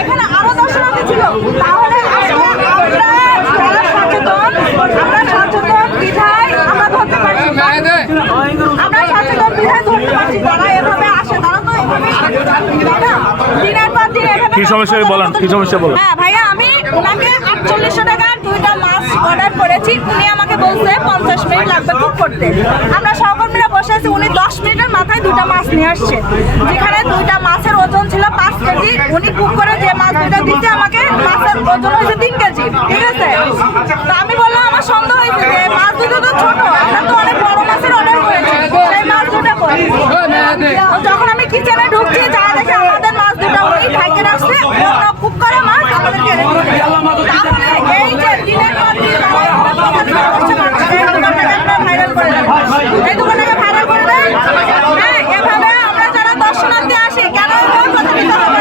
এখানে আরো দর্শনার্থী ছিল, তাহলে আমরা সচেতন বিধায় আমরা ধরতে পারছি, আমরা সচেতন বিধায় ধরতে পারছি। তারা এভাবে আসে, তারা তো দিনের পর দিন এভাবে। কি সমস্যা বলেন, কি সমস্যা বলেন? হ্যাঁ ভাইয়া, আমি ওনাকে 4800 টাকার 2টা মাছ অর্ডার করেছি। উনি আমাকে বলছে 50 মিনিট লাগবে কুক করতে। আমরা সহকর্মীরা বসে আছি, উনি 10 মিনিটের মাথায় 2টা মাছ নিয়ে আসছে, যেখানে 2টা মাছের ওজন ছিল 5 কেজি। উনি কুক করে যে মাছ 2টা দিচ্ছে আমাকে, মাছের ওজন হয়েছে 3 কেজি। ঠিক আছে, তো আমি বললাম আমার সন্দেহ হয়েছে যে মাছ দুটো তো ছোট, আমরা তো অনেক বড় মাছের অর্ডার করেছি, সেই মাছ দুটো করি। যখন আমি কিচেনে ঢুকছি, যা দেখে আমাদের মাছ দুটো উনি ঢাকে রাখছে, ওরা কুক করে মাছ আমাদেরকে রেখে দিয়েছে। তাহলে এই যে দিনের পর দিন এই দোকানটাকে ভাইরাল করে দেন, এই দোকানটাকে ভাইরাল করে দেন। হ্যাঁ, এভাবে আমরা যারা দর্শনার্থী আসি, কেন কথা দিতে হবে?